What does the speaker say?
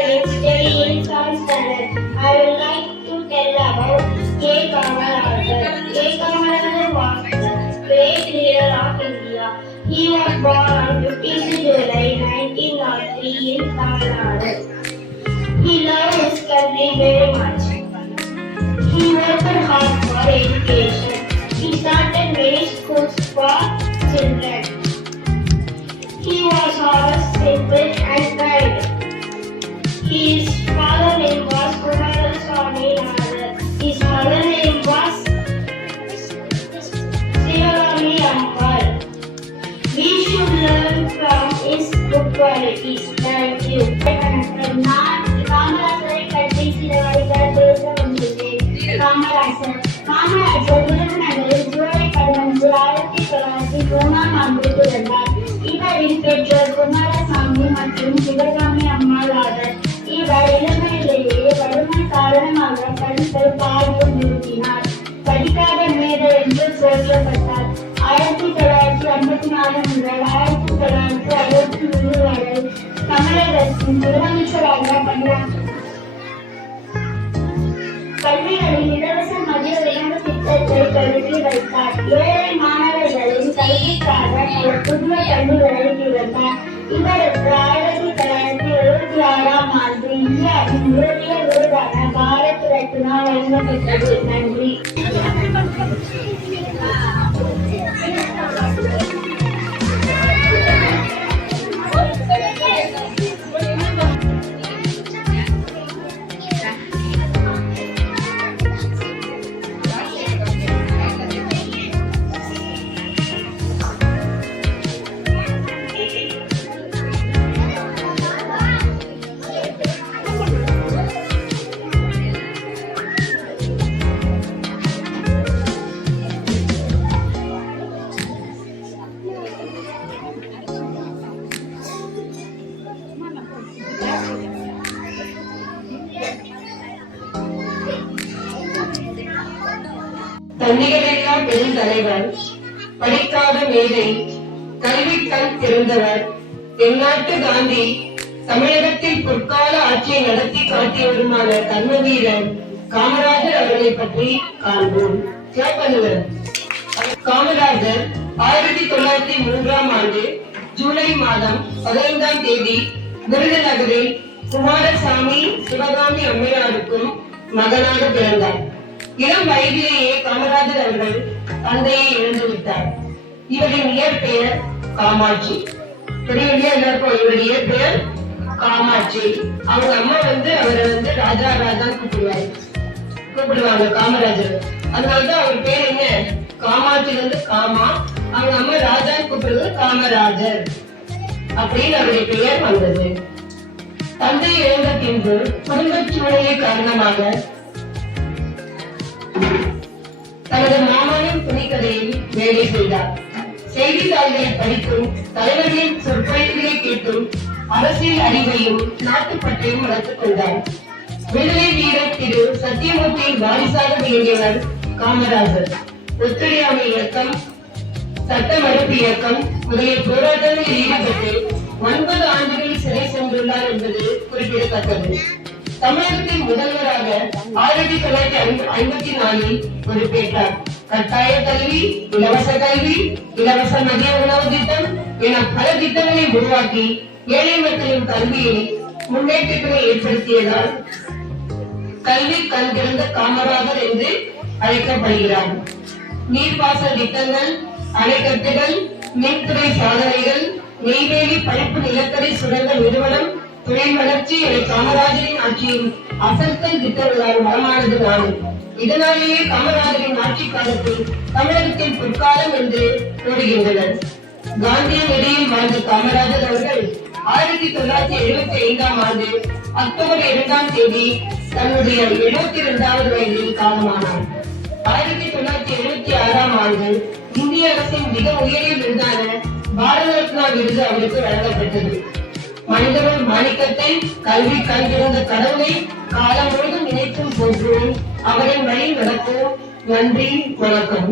in first standard. I would like to tell about K. Kamaraj. K. Kamaraj was the great leader of India. He was born on 15th July 1903 in Tamil Nadu. He loved his country very much. He worked hard for education. He started many schools for children. He was always simple and kind. His father name was Kumaraswamy Nagar. His mother name was Sivagami Ammal. We should learn from his good qualities. Thank you. நான் காமராஜரை பற்றி சில வரிகள் பேச வந்துள்ளேன். காமராஜர் விருதுநகரில் ஜூலை 15, 1903 ஆண்டு பிறந்தார். இவரின் பெற்றோர் குமாரசாமி மற்றும் சிவகாமி அம்மாள் ஆவர். இவர் இளமையிலேயே வறுமை காரணமாக படிப்பை பாதியில் நிறுத்தினார். படிக்காத மேதை என்று போற்றப்பட்டார். 1954 முதல் 1963 வரை தமிழகத்தின் முதலமைச்சராக பணியாற்றினார். பள்ளிகளில் இலவச மதிய உணவு திட்டத்தை தொடங்கி வைத்தார். ஏழை மாணவர்களின் கல்விக்காக புதிய பள்ளிகளை திறந்தார். இவருக்கு 1976 ஆண்டு இந்தியாவின் உயரிய விருதான பாரத் ரத்னா வழங்கப்பட்டது. நன்றி. தன்னிகரில்லா பெருந்தலைவர், படிக்காத மேதை, கல்வி கண் திறந்தவர், தென்னாட்டு காந்தி, தமிழகத்தில் பொற்கால ஆட்சியை நடத்தி காட்டியவருமான கர்மவீரர் காமராஜர் அவர்களை பற்றி காண்போம். காமராஜர் 1903 ஆண்டு ஜூலை மாதம் 15ஆம் தேதி விருதுநகரில் குமாரசாமி சிவகாமி அம்மையாருக்கும் மகனாக பிறந்தார். இளம் வயதிலேயே காமராஜர் அவர்கள் தந்தையை இழந்துவிட்டார். இவரின் இயற்பெயர் காமாட்சி. எல்லாருக்கும் இவருடைய இயற்பெயர் காமாட்சி. அவங்க அம்மா அவரை ராஜா ராஜான்னு கூப்பிடுவாங்க காமராஜர். அதனாலதான் அவர் பேர் என்ன, காமாட்சியிலிருந்து காமா, அவங்க அம்மா ராஜான்னு கூப்பிடுறது காமராஜர் அப்படின்னு அவருடைய பெயர் வந்தது. தந்தை இழந்த பின்பு குடும்ப சூழலை காரணமாக தனது மாமாவின் துணிக்கதையில் வேலை செய்தார். செய்தித்தாள்களை படித்தும் தலைவர்களின் சொற்பொழிவுகளை கேட்டும் அரசியல் அறிவையும் நாட்டுப்பற்றையும் வளர்த்துக் கொண்டார். விடுதலை வீரர் திரு சத்தியமூர்த்தியின் வாரிசாக விளங்கியவர் காமராஜர். ஒத்துழையாமை இயக்கம், சட்ட மறுப்பு இயக்கம் முதலிய போராட்டங்களில் ஈடுபட்டு 9 ஆண்டுகளில் சிறை சென்றுள்ளார் என்பது குறிப்பிடத்தக்கது. தமிழகத்தின் முதல்வராக 1954 பொறுப்பேற்றார். கட்டாய கல்வி, இலவச கல்வி, இலவச மதிய உணவு திட்டம் என பல திட்டங்களை உருவாக்கி ஏழை மக்களின் கல்வியை முன்னேற்றங்களை ஏற்படுத்தியதால் கல்வி கண் திறந்த காமராஜர் என்று அழைக்கப்படுகிறார். நீர்ப்பாசன திட்டங்கள், அணைக்கட்டுகள், மின்துறை சாதனைகள், நெய்வேலி பழுப்பு நிலக்கரி சுரங்க நிறுவனம், தொழில் வளர்ச்சி என காமராஜரின் ஆட்சியின் அசல்கள் திட்டங்களால் வளமானது நாடு. இதனாலேயே காமராஜரின் ஆட்சி காலத்தில் தமிழகத்தின் பொற்காலம் என்று கூறுகின்றனர். காந்தியின் இடையில் வாழ்ந்த காமராஜர் அவர்கள் 1975 ஆண்டு அக்டோபர் 2ஆம் தேதி தன்னுடைய 72வது வயதில் காலமானார். 1976 ஆண்டு இந்திய அரசின் மிக உயரிய விருதான பாரத ரத்னா விருது அவருக்கு வழங்கப்பட்டது. மனிதர்கள் மாணிக்கத்தை, கல்வி கண் திறந்த கடவுளை காலம் முழுவதும் நினைத்தும் போற்றுவோம், அவரின் வழி நடப்போம். நன்றி, வணக்கம்.